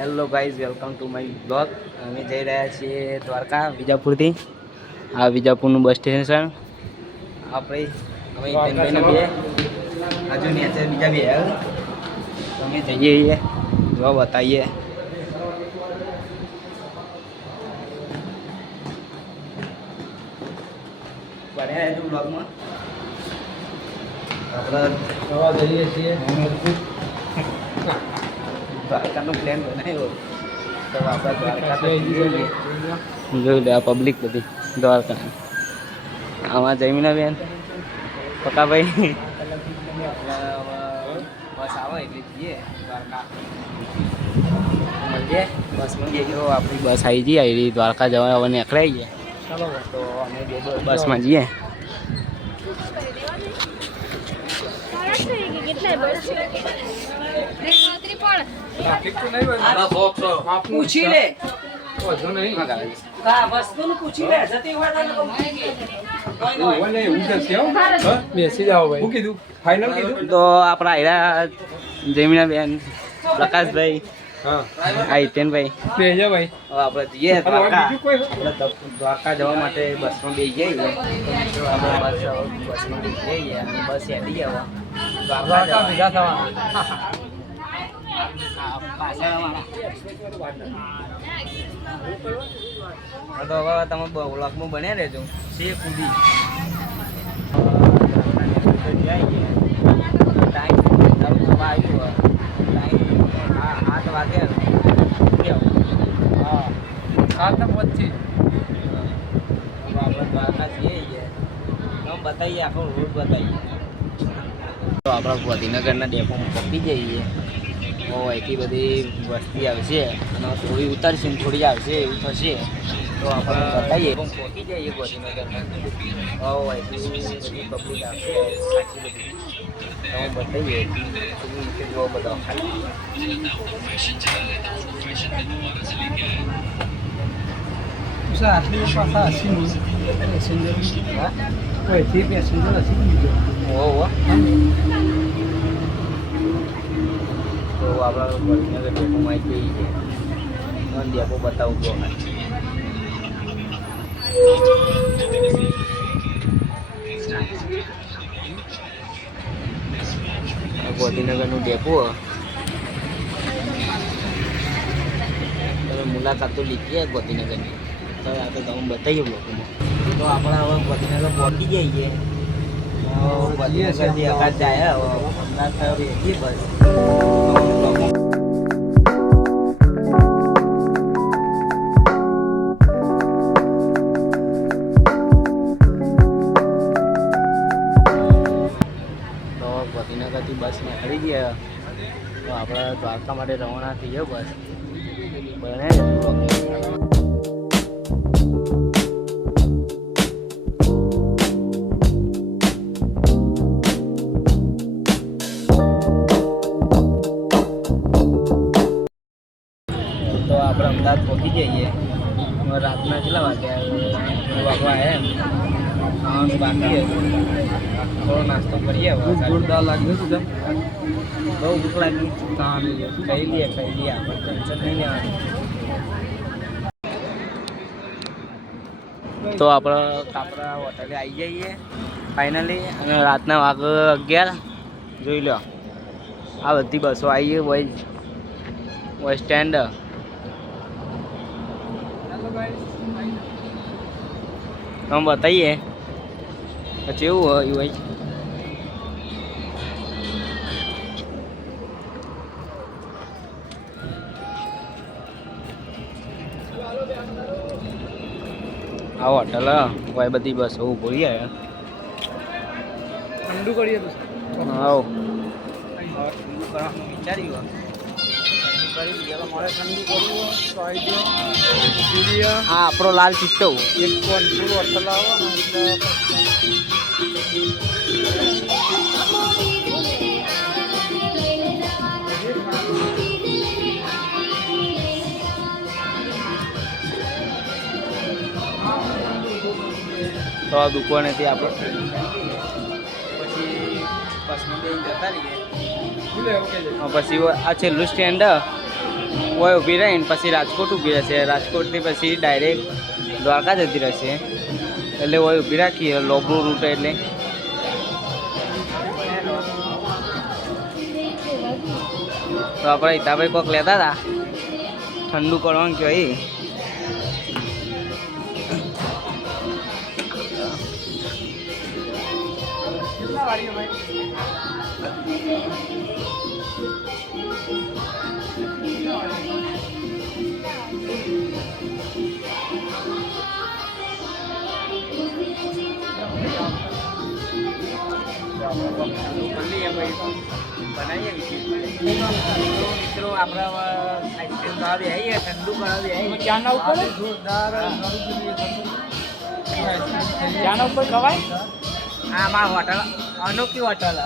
Hello guys, welcome to my blog. અમે જઈ રહ્યા છીએ દ્વારકા વિજાપુરથી. આ વિજાપુરનું બસ સ્ટેશન. અમે હિતેનભાઈને બે હજુ નેચર બીજા બે તો અમે જઈએ જો બતાવીએ. બન્યા રહેજો બ્લોગમાં. આપણે જવા જઈએ છીએ દ્વારકાનો પ્લાન બનાવ્યો તો આપણે દ્વારકા જોઈ લે. આ પબ્લિક બધી દ્વારકા. આમાં જમીના બેન પકાભાઈ બસ આવે એટલે જઈએ દ્વારકા. મળીએ બસમાં જઈએ. આપણી બસ આવી જઈએ આવી દ્વારકા જવા હવે નીકળાઈ ગયા. ચાલો તો અમે બસમાં જઈએ. પૂછી લે બેસી જાઓ ભાઈ. શું કીધું? ફાઇનલ કીધું? તો આપણા આયરા જમીના બેન પ્રકાશભાઈ હા હિતેનભાઈ બેસજો ભાઈ. હવે આપણે જઈએ દ્વારકા. બીજું કોઈ? દ્વારકા જવા માટે બસમાં બેસી જઈએ. બસમાં બેસી જઈએ અને બસ હેડી ગયા દ્વારકા ભેગા થવાના. તો હવે તમે બ્લોગમાં બન્યા રહેજો. છે કુદી ટાઈમ ચાલુ થવા આવ્યું. ટાઈમ 8 વાગે. હા 7:25. આપણે દ્વારકા જઈએ તમે બતાવીએ આખો રોડ બતાવીએ. તો આપણા ગાંધીનગરના ડેપોમાં પહોંચી જઈએ. અહીંથી બધી વસ્તી આવશે અને થોડી ઉતરશે ને થોડી આવશે એવું થશે તો આપણે બતાવીએ. પહોંચી જઈએ ગાંધીનગરના. અહીંથી બધી પબ્લિક આવશે સાચી બધી તમે બતાવીએ. જો બધા ખાલી આટલી પાછા હસી પેસેન્જર કોઈથી પેસેન્જર હસી ઓહો તો આપણા ગાંધીનગર ડેપોમાં આવી જઈએ. ડેપો બતાવું તો ગાંધીનગરનું ડેપો. તમે મુલાકાત તો લીધી ગાંધીનગરની. તો આ તો તમે બતાવીએ લોકોમાં. તો આપણે હવે ગાંધીનગર પહોંચી જઈએ. ગાંધીનગરથી અગાત જાય હવે અમદાવાદ થયો બેસીએ બસ. ગાંધીનગરથી બસ નીકળી ગયા તો આપણે દ્વારકા માટે રવાના થઈએ. બસ બને તો આપણે અમદાવાદ પહોંચી જઈએ. રાતના કેટલા વાગ્યા વાગવા આવ્યા એમ બાકી થોડો નાસ્તો કરીએ. જોરદાર લાગ્યું છે. બહુ ભૂખ લાગી. ખાઈ લઈએ આપણે ટેન્શન નહીં લેવાનું. તો આપણે કાપરા હોટલે આવી જઈએ ફાઇનલી. અને રાતના વાગે 11 જોઈ લો. આ બધી બસો આવી ગઈ બોય સ્ટેન્ડ. તમે બતાવીએ પછી એવું હોય ભાઈ. આ હોટલ હોય બધી બસો ઉભી આવે. ઠંડુ કરીએ તો આવો ઠંડુ કરવાનું વિચાર્યું. ઠંડુ કરી દીધું મારે ઠંડુ કરવું તો આવી ગયો. હા આપણો લાલ ચિત્તો એક કોનપુર હોટલ આવે ને તો આ દુકાનેથી આપણે પછી બસમાં બેસી જતા રહીએ. પછી આ છેલ્લું સ્ટેન્ડ ઓય ઊભી રહીને પછી રાજકોટ ઊભી રહેશે, રાજકોટથી પછી ડાયરેક્ટ દ્વારકા જતી રહેશે. એટલે ઓય ઊભી રાખીએ લોબડું રૂટ એટલે તો આપણે હિતાભાઈ કોક લેતા હતા ઠંડુ કરવાનું કહેવાય. મિત્રો આપણા આઈસ્ક્રીમ કરાવી આવીએ, ઠંડુ કરાવી આવીએ. ચાના ઉપર જોરદાર ચાના ઉપર ખવાય. હા મારા હોટલ અનોખી હોટલ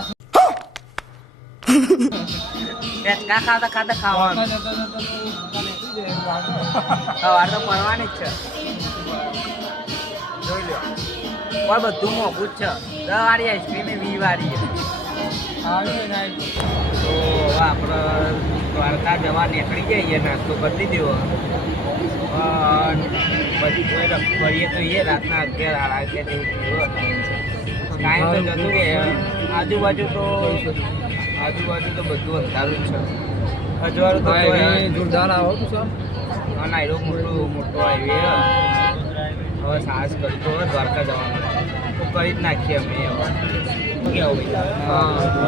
કા ખાતા ખાતા ખાવાનું સવાર તો પડવાની જ છે. જોઈ લો પણ બધું મોંઘું જ છે. 10 વાળી આઈસ્ક્રીમ 20 વાળી તો આપણે દ્વારકા જવા નીકળી જઈએ, નાસ્તો કરી દીધો પછી કોઈ કરીએ તો એ રાતના 11 જેવું થયું. ટાઈમ તો જતું કે આજુબાજુ તો બધું અંધારું જ છે. અજવાળું તો જોરદાર આવો તો હા ના એવો મોટો હાઈવે હવે સાહસ કરી તો દ્વારકા જવાનું તો કરી જ નાખીએ અમે. હવે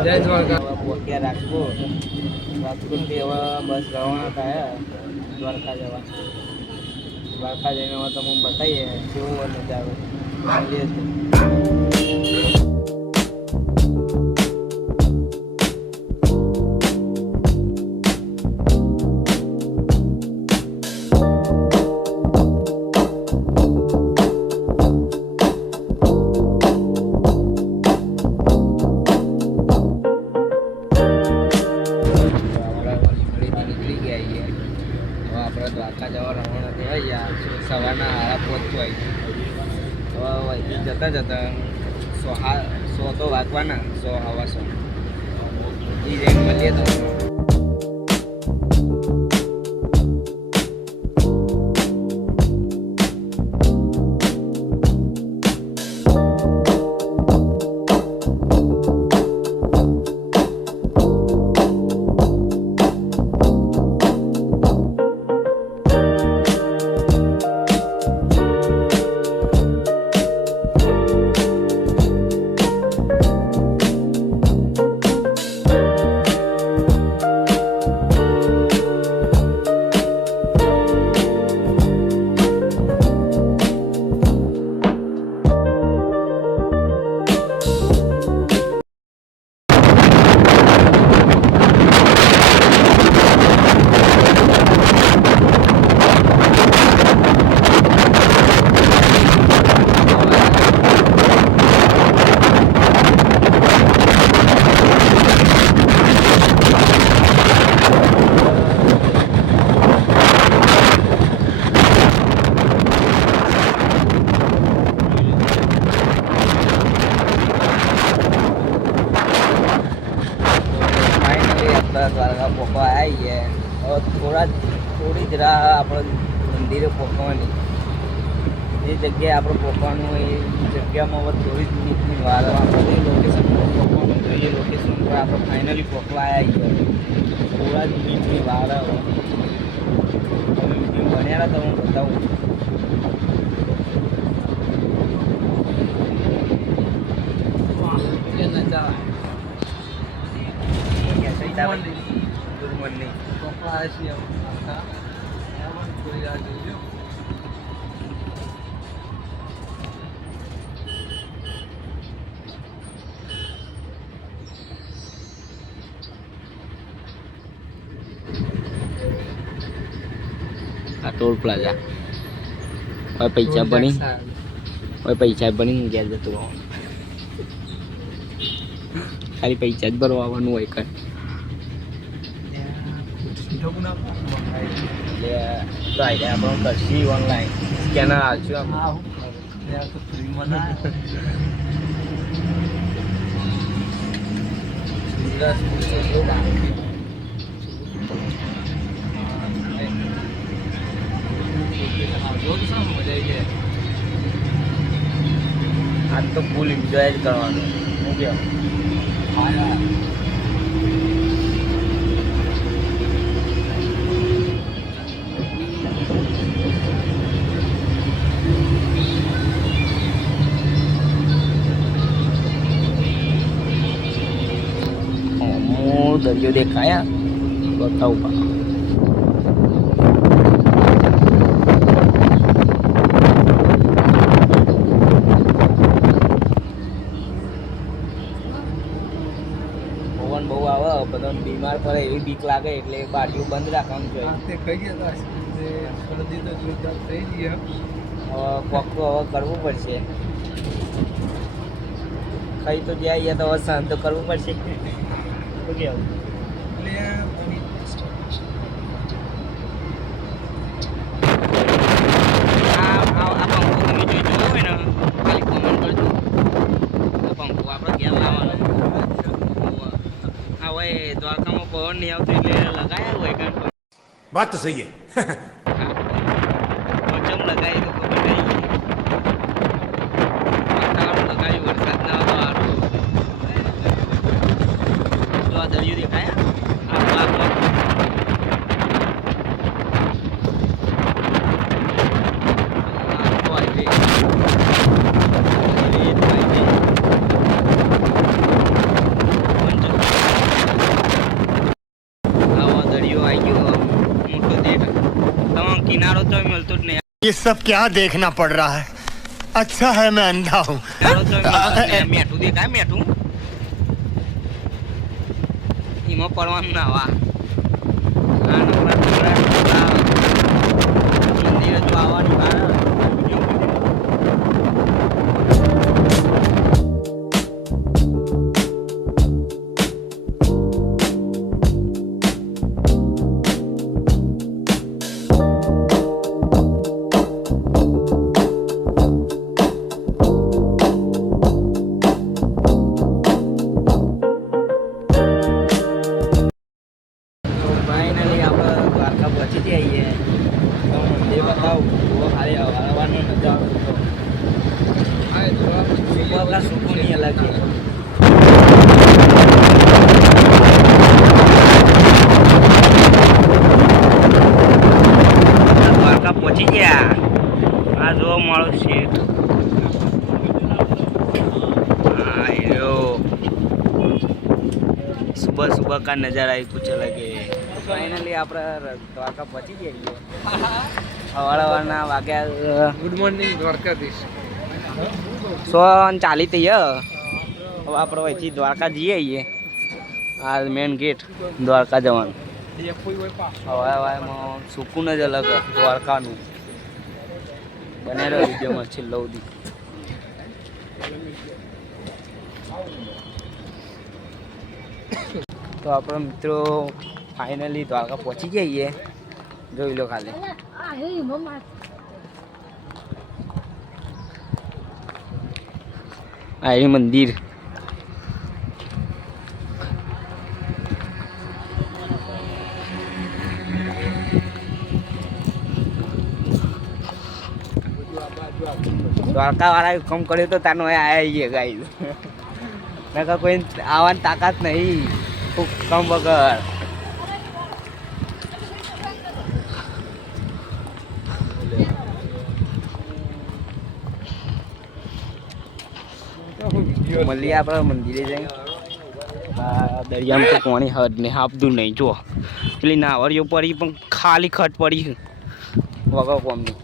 જય દ્વારકા. રાજકોટથી હવે બસ રવાના થયા દ્વારકા જવા. દ્વારકા જઈને હવે તમે બતાવીએ કેવું નજારો મળીએ છીએ. દ્વારકા જવા રવાના થયા યાર. સવારના 5:30 આવી હવે જતા જતા 100 તો વાગવાના, 100 100 એ જઈને મળીએ તો. દ્વારકા પહોંચવા આવીએ. હવે થોડી જ રાહ આપણે મંદિરે પહોંચવાની. જે જગ્યાએ આપણે પહોંચવાનું એ જગ્યામાં હવે થોડી જ મિનિટની વાર આપણે લોકેશન પર પહોંચવાનું જોઈએ. લોકેશન પર આપણે ફાઇનલી પહોંચવા આવીએ. થોડા જ મિનિટની વાર હવે તમે વિડીયો બન્યા તો હું બતાવું. ટોલ પ્લાઝા હવે પૈસા બની ગયા જતું ખાલી પૈસા જ ભરવા આવવાનું હોય કઈ. આપણે કરશી ઓનલાઈન સ્કેનર આવશું આજ તો ફૂલ એન્જોય જ કરવાનું. શું કહેવું? દરિયો દેખાયા બતાવું પા પવન બહુ આવે બધાને બીમાર પડે એવી બીક લાગે એટલે બારીઓ બંધ રાખવાનું જોઈએ. હવે કોક તો હવે કરવું પડશે. ખાઈ તો જાય તો હવે સહન તો કરવું પડશે. શું કહેવું? દ્વારકામાં પવન નહીં આવતો એટલે લગાયા હોય કાંઈ. વાત તો સહી હે. ચમ લગાવી તો ખબર નહીં. વાતાવરણ લગાવી વરસાદ ના આવતો સારું. તો આ દરિયો દેખાયા किनारो तो मिलतो ज नहीं. ये सब क्या देखना पड़ रहा है? अच्छा है मैं अंधा हूँ. મેઠું દેખાય મેઠું એમાં પડવાનું ના વા મંદિર જો આવવાની વાર सुकून ही अलग है. દ્વારકા પહોંચી ગયા. આ જોવા મળો છે. सुबह सुबह का नज़ारा ही कुछ अलग है. फाइनली આપણે દ્વારકા પહોંચી ગયા. સવારના વાગ્યા. Good morning Dwarkadhish. 140 થઈ હવે આપણે અહીંથી દ્વારકા જઈએ આવીએ. આ મેન ગેટ દ્વારકા જવાનું. હવામાં સુકૂન જ અલગ દ્વારકાનું. બનેલો વિડીયોમાં છેલ્લો સુધી. તો આપણા મિત્રો ફાઇનલી દ્વારકા પહોંચી જઈએ. જોઈ લો ખાલી. આ એ મંદિર. દ્વારકા વાળા હુકમ કર્યો તો તાનો આયા ગાઈસ. નકર કોઈ આવવાની તાકાત નહીં હુકમ વગર. મળીએ આપણે મંદિરે જઈએ. દરિયામાં તો કોની હદ ને આપતું નહીં. જો પેલી નાવરીઓ પડી પણ ખાલી ખટ પડી વગર કોમની.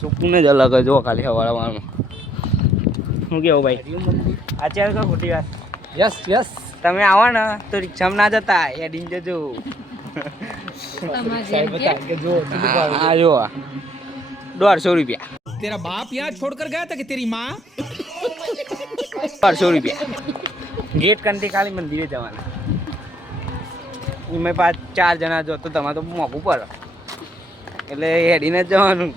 સુકૂન જ અલગ જો ખાલી હવાવાનું. શું કેવું ભાઈ? આચાર કો ખોટી વાત. Yes yes. તમે આવો ને તો રિક્ષામાં ના જતા એડીને જજો. હા જો 150 રૂપિયા. तेरा बाप यहाँ छोड़कर गया था कि तेरी माँ? 150 રૂપિયા. ગેટ કંટી ખાલી મંદિરે જવાના. એમાં 4 જણા જો તો તમારે તો મોંઘું પડે એટલે હેડીને જ જવાનું.